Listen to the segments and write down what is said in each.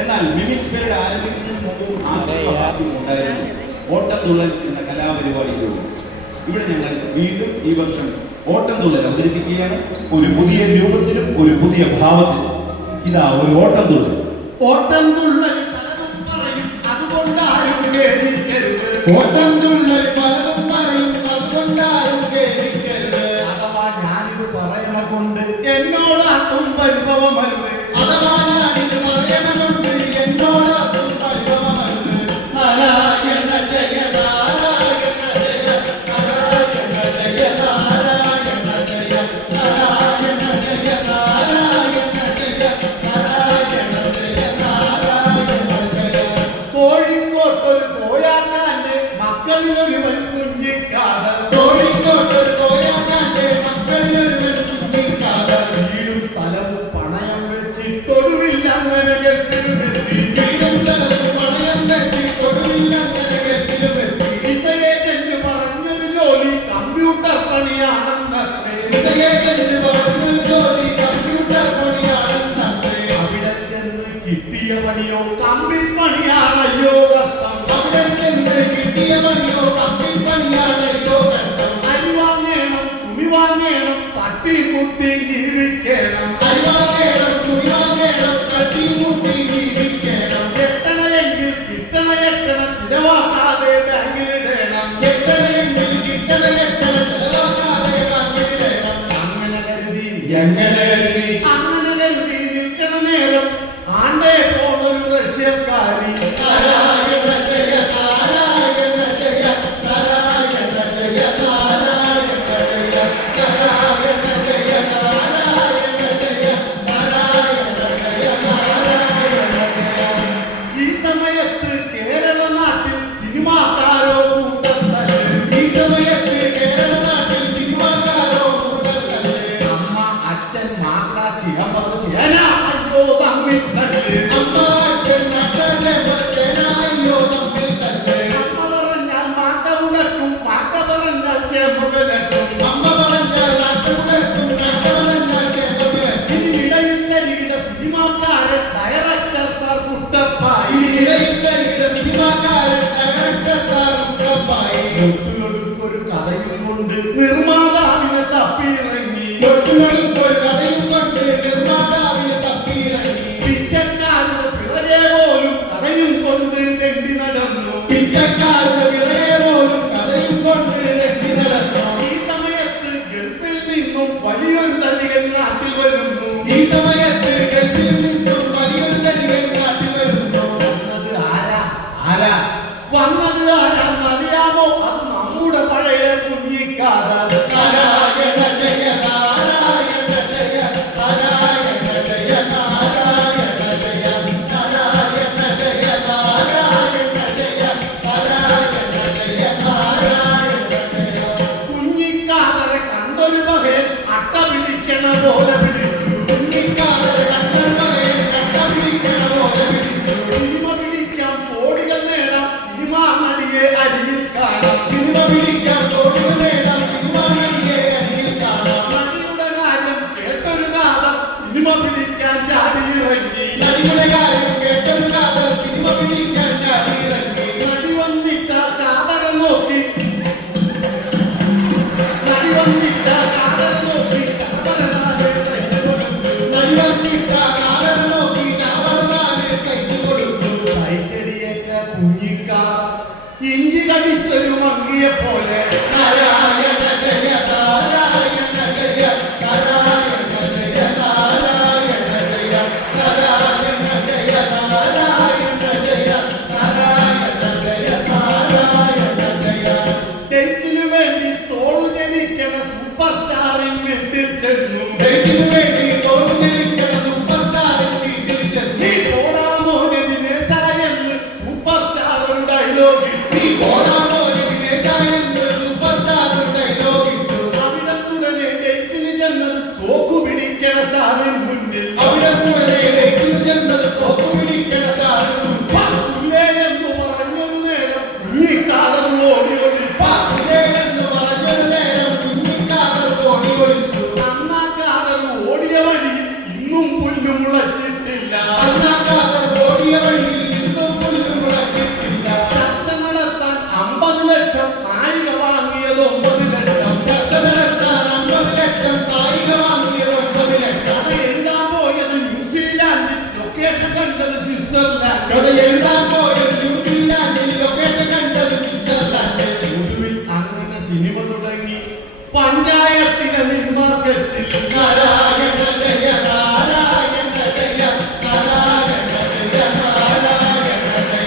എന്നാൽ mimics period ആരംഭിക്കുന്നതിന് മുമ്പ് ആക്ഷേപഹാസ്യം ഉണ്ടായിരുന്നു ഓട്ടംതുള്ളൽ എന്ന കലാപരിപാടിയിലൂടെ. ഇവിടെ ഞങ്ങൾ വീണ്ടും ഈ വർഷം ഓട്ടംതുള്ളൽ അവതരിപ്പിക്കുകയാണ്. ഒരു പുതിയ രൂപത്തിലും ഒരു പുതിയ ഭാവത്തിലും. ഇതാ ഒരു ഓട്ടംതുള്ളൽ. ഓട്ടംതുള്ളൽ പലതും പറയും, അതുകൊണ്ടാരും കേൾക്കരുത്. ഓട്ടംതുള്ളൽ പലതും പറയും, അതുകൊണ്ടാരും കേൾക്കരുത്. അഥവാ ഞാനിത് പറയണ കൊണ്ട് എന്നോടാർക്കും പരിഭവമരുത്. അഥവാ ഞാനിത് പറയണ കൊണ്ട് എന്നോടാർക്കും പരിഭവമരുത്. നാരായണ ജയ നാരായണ ജയ നാരായണ ജയ നാരായണ ജയ നാരായണ ജയ നാരായണ ജയ നാരായണ ജയ നാരായണ ജയ. കോഴിക്കോട്ടൊരു കോയാക്കാന്റെ മക്കളിലൊരുവൻ കുഞ്ഞിക്കാതൽ. കോഴിക്കോട്ടൊരു കോയാക്കാന്റെ മക്കളിലൊരുവൻ കുഞ്ഞിക്കാതൽ. വീടും സ്ഥലവും പണയം വെച്ചിട്ടൊടുവിൽ അങ്ങനെ കെട്ടിടുമെത്തി. വീടും സ്ഥലവും പണയം വെച്ച് ഒടുവിൽ അങ്ങനെ കെട്ടിടുമെത്തി. ഇസയേജന്റ് പറഞ്ഞൊരു ജോലി കമ്പ്യൂട്ടർ പണിയാണെന്നത്രേ. ഇസയേജന്റ് പറഞ്ഞൊരു ജോലി കമ്പ്യൂട്ടർ പണിയാണെന്നത്രേ. അവിടെ ചെന്ന് കിട്ടിയ പണിയോ കമ്പിപ്പണിയാണയ്യോ കഷ്ടം. അവിടെ ചെന്ന് കിട്ടിയ പണിയോ കമ്പിപ്പണിയാണല്ലോ കഷ്ടം. അരി വാങ്ങേണം, തുണി വാങ്ങേണം, തട്ടിമുട്ടി ജീവിക്കണം. അരി വാങ്ങേണം, തുണി വാങ്ങേണം, തട്ടിമുട്ടി ജീവിക്കണം. എട്ടണയെങ്കിൽ കിട്ടണ എട്ടണ ചിലവാക്കാതെ ബാങ്കിലിടണം. എട്ടണയെങ്കിൽ കിട്ടണ എട്ടണ ചെലവാക്കാതെ വാങ്ങിയിടണം. അങ്ങനെ കരുതി എങ്ങനെ കരുതി അങ്ങനെ കരുതി നിൽക്കണ നേരം ആണ്ടേ പോണൊരു റഷ്യക്കാരി. നാരായണ ജയ നാരായണ ജയ നാരായണ ജയ നാരായണ ജയ നാരായണ ജയ നാരായണ ജയ നാരായണ ജയ നാരായണ ജയ. ഈ സമയത്ത് കേരള നാട്ടിൽ സിനിമാക്കാരോ കൂട്ടം തന്നെ. ഈ സമയത്ത് കേരള നാട്ടിൽ സിനിമാക്കാരോ കൂടുതലല്ലേ. അമ്മ അച്ഛൻ മാക്ക ചിലമ്പറ ചേന അയ്യോ തമ്മിൽ തന്നെ. അമ്മ അച്ഛൻ മക്കളെ ചേനായോ തമ്മിൽ തന്നെ. അമ്മ പറഞ്ഞാൽ മാക്ക ഉണക്കും, മാക്ക പറഞ്ഞാൽ ചേമ്പുകലട്ടും. അമ്മ പറഞ്ഞാൽ നാട്ടുകാർക്കും നാട്ടു പറഞ്ഞാൽ ചേർക്കും. ഇതിനിടയിലരികിട സിനിമാക്കാരൻ ഡയറക്ടർ സാർ കുട്ടപ്പായി. ഇതിനിടയിൽ സിനിമാക്കാരൻ ഡയറക്ടർ സാറും കമ്പായി. ഒട്ടുകൊടുക്കൊരു കഥയും കൊണ്ട് നിർമ്മാതാവിനെ തപ്പിയിറങ്ങി. ഒട്ടുകൊടുക്കൊരു കഥയും കൊണ്ട് നിർമ്മാതാവിന് തപ്പിയിറങ്ങി. പിച്ചക്കാരുടെ പിറകെ പോലും കഥയും കൊണ്ട് തെണ്ടി നടന്നു. പിച്ചക്കാരുടെ പിറകെ പോലും കഥയും കൊണ്ട് രണ്ടി നടന്നു. ഈ സമയത്ത് ഗൾഫിൽ നിന്നും വലിയൊരു തനികൻ നാട്ടിൽ വരുന്നു. ഈ സമയത്ത് ഗൾഫിൽ നിന്നും വലിയൊരു തനികൻ നാട്ടിൽ വരുന്നു. വന്നത് ആരാ? ആരാ വന്നത് ആരാന്നറിയാമോ? അത് നമ്മുടെ പഴയ കുഞ്ഞിക്കാത. നാരായണ ജയ നാരായണ ജയ നാരായണ ജയ നാരായണ ജയ നാരായണ ജയ നാരായണ ജയ നാരായണ ജയ നാരായണ ജയ. കുഞ്ഞിക്കാതറെ കണ്ടൊരു മകൻ അട്ട പിടിക്കണ പോലെ പിടിച്ചു. കുഞ്ഞിക്കാതർ കണ്ടൊരു മകൻ കട്ട പിടിക്കണ പോലെ പിടിച്ചു. സിനിമ പിടിക്കാൻ കോടികൾ നേടാം, സിനിമാ നടിയെ അരികിൽ കാണാം. സിനിമ പിടിക്കാൻ കോടികൾ നേടാം, സിനിമാ നടിയെ അരികിൽ കാണാം. നടിയുടെ കാര്യം കേട്ടൊരു കാത സിനിമ പിടിക്കാൻ ചാടിയിറങ്ങി. നടിയുടെ കാര്യം കേട്ടൊരു കാതർ സിനിമ പിടിക്കാൻ ചാടിയിറങ്ങി. നടി വന്നിട്ട കാതറെ നോക്കി, നടി വന്നിട്ട കാതറെ നോക്കി കാതറനാലെ സൈഡ് കൊടുത്തു. നടി വന്നിട്ട കാതർ നോക്കി കാതറിനാലെ സൈഡ് കൊടുത്തു. സൈറ്റടിയേറ്റ കുഞ്ഞിക്കാത ഇഞ്ചി കടിച്ചൊരു മങ്ങിയെ പോലെ. നാരായണ ജയ നാരായണ ജയ നാരായണ ജയ നാരായണ ജയ നാരായണ ജയ നാരായണ ജയ നാരായണ ജയ നാരായണ ജയ. ഡേറ്റിനു വേണ്ടി തോളു ജനിക്കണ സൂപ്പർ സ്റ്റാറിൻ വീട്ടിൽ ചെന്നു. ഡേറ്റിനു വേണ്ടി തോന്നിയിരിക്കണ സൂപ്പർ സ്റ്റാറിൻ വീട്ടിൽ ചെന്നു. നീ പോടാ മോനെ ദിനേശ എന്ന് സൂപ്പർ സ്റ്റാർ ഒരു ഡയലോഗ് ഇട്ടു. നീ പോടാ മോനെ ദിനേശ എന്ന് സൂപ്പർ സ്റ്റാർ ഒരു ഡയലോഗ് ഇട്ടു. അവിടെ ഉടനെ ഡേറ്റിന് ചെന്നത് തോക്കു പിടിക്കണ സ്റ്റാറിൻ മുന്നിൽ. അവിടെ മുതലേ ഡേറ്റിന് ചെന്നത് തോക്കു പിടിക്കണ സ്റ്റാറിന് മുന്നിൽ. പാട്ടുലേ എന്ന് പറഞ്ഞൊരു നേരം കുഞ്ഞിക്കാതർ ഓടി ഓടി. പാട്ടിലേ എന്ന് പറഞ്ഞൊരു നേരം കുഞ്ഞിക്കാതർ ഓടി ഒളിച്ചു. അന്നാ കാതർ ഓടിയ വഴിയിൽ ഇന്നും പുല്ല് മുളച്ചിട്ടില്ല. അന്നാക്കാതർ ഓടിയ കണ്ടത് സ്വിറ്റ്സർലാൻഡ്. കഥ എഴുതാൻ പോയത് ന്യൂസിലാൻഡിൽ, ലൊക്കേഷൻ കണ്ടത് സ്വിറ്റ്സർലാൻഡ്. ഒടുവിൽ അങ്ങനെ സിനിമ തുടങ്ങി പഞ്ചായത്തിലെ മീൻ മാർക്കറ്റിൽ. നാരായണ ജയ നാരായണ ജയ നാരായണ ജയ നാരായണ ജയ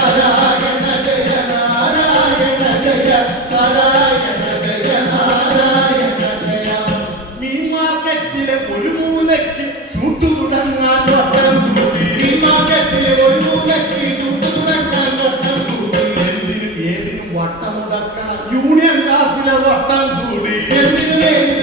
നാരായണ ജയ നാരായണ ജയ നാരായണ ജയ നാരായണ ജയ. മീൻ മാർക്കറ്റിലെ ഒരു മൂലയ്ക്ക് ഷൂട്ട് തുടങ്ങാൻ വട്ടം കൂട്ടി. മീൻ മാർക്കറ്റിലെ ഒരു മൂലയ്ക്ക് ഷൂട്ട് തുടങ്ങാൻ വട്ടം കൂടി. ഏതിനും വട്ടമുടക്കണം യൂണിയൻ കാർഡിലെ വട്ടം കൂടി. എന്തിനു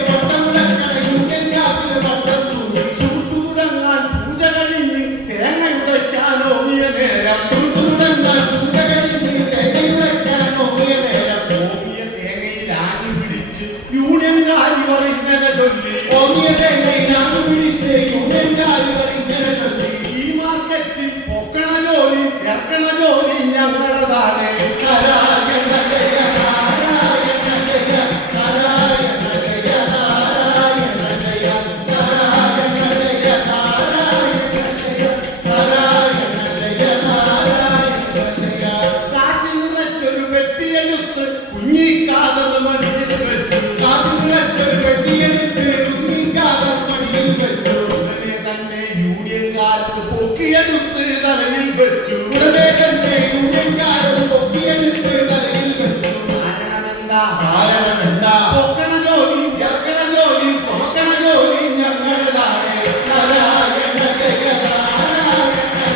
വട്ടം മുടക്കണം യൂണിയൻ കാർഡിലെ വട്ടം കൂടി. ഷൂട്ട് തുടങ്ങാൻ പൂജ കഴിഞ്ഞ് തേങ്ങ ഉടയ്ക്കാനോങ്ങിയ നേരം. ഷൂട്ട് തുടങ്ങാൻ പൂജ കഴിഞ്ഞ് തേങ്ങ ഉടയ്ക്കാൻ നോക്കിയ നേരം. ഓങ്ങിയ തേങ്ങയിൽ ആഞ്ഞു പിടിച്ച് യൂണിയൻ കാരിവർ ഇങ്ങനെ ചൊല്ലി. ഓങ്ങിയ തേങ്ങയിൽ ആഞ്ഞു പിടിച്ച് യൂണിയൻ കാരിവർ ഇങ്ങനെ ചൊല്ലി. ഈ മാർക്കറ്റിൽ പൊക്കണ ജോലി ഇറക്കണ ജോലി ഞങ്ങളതാണ്. നാരായണ ജയ നാരായണ ജയ നാരായണ ജയ നാരായണ ജയ നാരായണ ജയ നാരായണ ജയ നാരായണ ജയ നാരായണ ജയ. കാശി നിറച്ചൊരു വെട്ടിയെടുത്ത് കുഞ്ഞിക്കാതർ മടിയിൽ വെച്ചു. കാശി നിറച്ചൊരു വെട്ടിയെടുത്ത് കുഞ്ഞിക്കാതർ മടിയിൽ വെച്ചു. ഉടനെ തന്നെ യൂണിയൻകാരത് പൊക്കിയെടുത്ത് തലയിൽ വെച്ചു. ഉടനെ തന്നെ യൂണിയൻകാരത് പൊക്കിയെടുത്ത് തലയിൽ വെച്ചു. കാരണമെന്താ? കാരണമെന്താ? പൊക്കണ ജോലി ഇറക്കണ ജോലി ചുമക്കണ ജോലി ഞങ്ങളുടേതാണ്. നാരായണ ജയ നാരായണ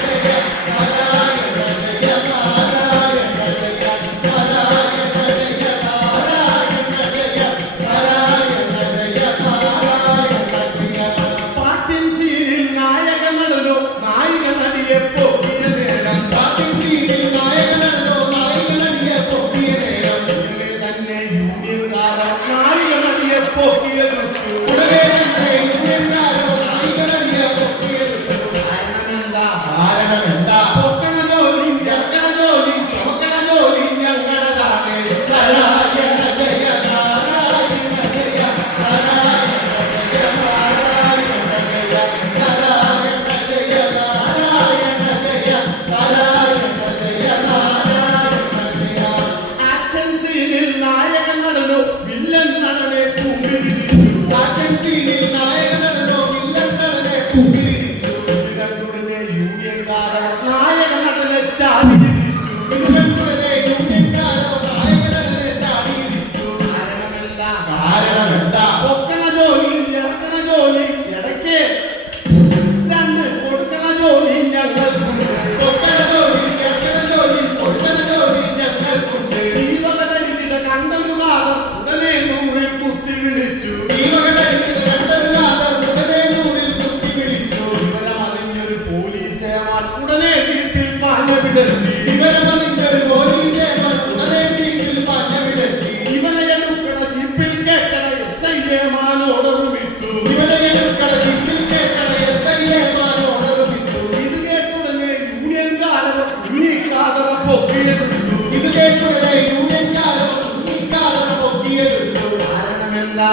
ജയ നാരായണ ജയ നാരായണ ജയ നാരായണ ജയ നാരായണ ജയ നാരായണ ജയ നാരായണ ജയ. പാട്ടിൻ സീരിൽ നായകനടനോ നായിക നടിയെ പൊക്കിയ നേരം. പാട്ടിൻ സീരിൽ നായകനല്ലോ നായികനടിയെ പൊക്കിയ നേരം. ഉടനെ തന്നെ യൂണിയൻകാരൻ നായിക നടിയെ പൊക്കിയെടുത്തു. ഉടനെ തന്നെ യൂണിയൻകാരോ നായികനടിയെ പൊക്കിയെടുത്തു. കാരണമെന്താ? കാരണമെന്താ? പൊക്കണ ജോലി ഇറക്കണ ജോലി ചുമക്കണ ജോലി ഞങ്ങളുടേതാണ്. നാരായണ ജയ നാരായണ ജയ നാരായണ ജയ നാരായണ ജയ നാരായണ ജയ നാരായണ ജയ നാരായണ ജയ നാരായണ ജയ. ആക്ഷൻ സീനിൽ നായകനടനോ വില്ലൻ നടനെ കൂമ്പിരിച്ചു. ആക്ഷൻ സീനിൽ നായകനടനോ വില്ലൻ നടനെ കൂമ്പിരിച്ചു. ഇത് കണ്ടുടനെ യൂണിയൻകാരൻ നായക നടനെ ചാടിയിടിച്ചു. ഇതിനുടനെ യൂണിയൻകാരോ നായകനടനെ ചാടിയിടിച്ചു. കാരണമെന്താ? കാരണമെന്താ? പൊക്കണ ജോലി ഇറക്കണ ജോലി ഇടയ്ക്ക് രണ്ട് കൊടുക്കണ ജോലി ഞങ്ങൾക്കുണ്ട്. കൊട്ടണ ജോലി കേട്ടണ ജോലി കൊടുക്കണ ജോലി ഞങ്ങൾക്കുണ്ട്. ദീപകടലിന്റെ കണ്ടൊരു കാലം ഉടനെ നൂറിൽ കുത്തി വിളിച്ചു. വിവരമറിഞ്ഞൊരു പോലീസേമാൻ ഉടനെ വീട്ടിൽ പാഞ്ഞു വിടർത്തി. ഇവനെ എടുക്കണ ജീപ്പിൽ കേട്ടണ SI ഓർഡറും ഇട്ടു. ഇത് കേട്ടുടനെ യൂണിയൻകാരൻ കുഞ്ഞിക്കാതറ പൊക്കിയെടുത്തു. കാരണമെന്താ?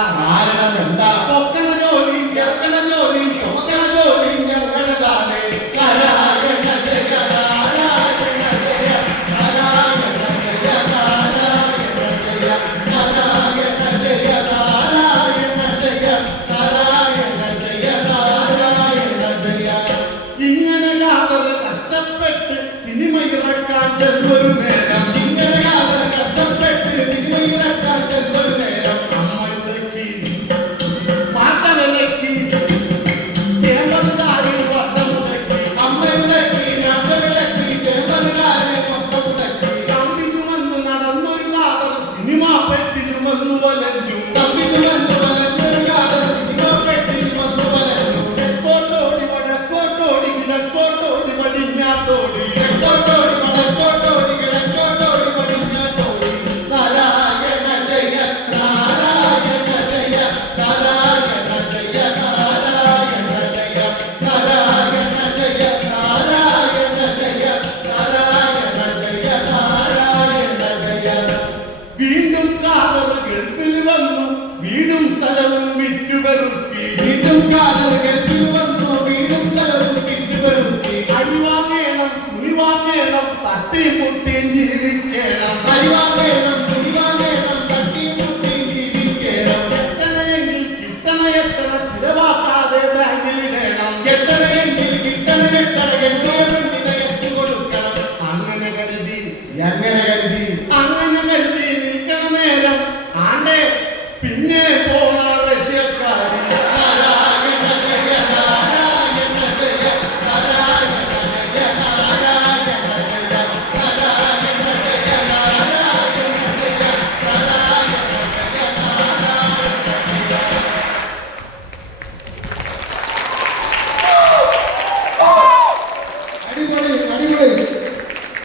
പൊക്കണ ജോലി ഇറക്കണ ജോലി ചുമക്കണ ജോലി ഞങ്ങളുടേതാണ്. നാരായണ ജയ നാരായണ ജയ നാരായണ ജയ നാരായണ ജയ നാരായണ ജയ നാരായണ ജയ നാരായണ ജയ നാരായണ ജയ. ഇങ്ങനെ കാതർ കഷ്ടപ്പെട്ട് സിനിമ ഇറക്കാൻ ചെന്നൊരു നേരം. ഇങ്ങനെ യാതൊരു കഷ്ടപ്പെട്ട് സിനിമ ഇറക്കാൻ ചെന്നൊരു നേരം. അമ്മയുടക്കി മാറ്റവിലക്കി ചേമ്പറുകാരിൽ വട്ടമുടക്കി. അമ്മയുടക്കി നാട്ടവിലക്കി ചേമ്പറുകാരെ കൊണ്ടമുടക്കി. കമ്പി ചുമന്ന് നടന്നൊരു കാതർ സിനിമ പെട്ടി ചുമന്നു വലഞ്ഞു. തമ്പി ചുമന്നു വലഞ്ഞൊരു കാലം സിനിമ പെട്ടി വന്നു വലഞ്ഞു. തെക്കോട്ടോടി വടക്കോട്ടോടി കിഴക്കോട്ടോടി പടിഞ്ഞാട്ടോടി. തെക്കോട്ടോടി വടക്കോട്ടോടി കിഴക്കോട്ടോടി പടിഞ്ഞാട്ടോടി. നാരായണ ജയ നാരായണ ജയ നാരായണ ജയ നാരായണ ജയ നാരായണ ജയ നാരായണ ജയ നാരായണ ജയ നാരായണ ജയ. വീണ്ടും കാതർ ഗൾഫിൽ വന്നു വീടും സ്ഥലവും വിറ്റുപെറുക്കി. വീണ്ടും കാലർ ഗൾഫിൽ വന്നു വീടും സ്ഥലവും വിറ്റുപെറുക്കി. ഐ തട്ടിമുട്ടിയും ജീവിക്കണം. അരിവാങ്ങേണം കുടിവാങ്ങേണം തട്ടിമുട്ടി ജീവിക്കണം. എത്തണമെങ്കിൽ കിട്ടണ ചിലവാക്കാതെ ബാങ്കിലിടണം. എട്ടണയെങ്കിൽ കിട്ടണ എട്ടണ എണ്ണിയ പെണ്ണിനെ അയച്ചു കൊടുക്കണം. അങ്ങനെ കരുതി അങ്ങനെ നിൽക്കണ നേരം ആണ്ടെ പിന്നെ പോണ റഷ്യക്കാരി. നാരായണ ജയ നാരായണ ജയ നാരായണ ജയ നാരായണ ജയ നാരായണ ജയ നാരായണ ജയ നാരായണ ജയ നാരായണ. അടിപൊളി അടിപൊളി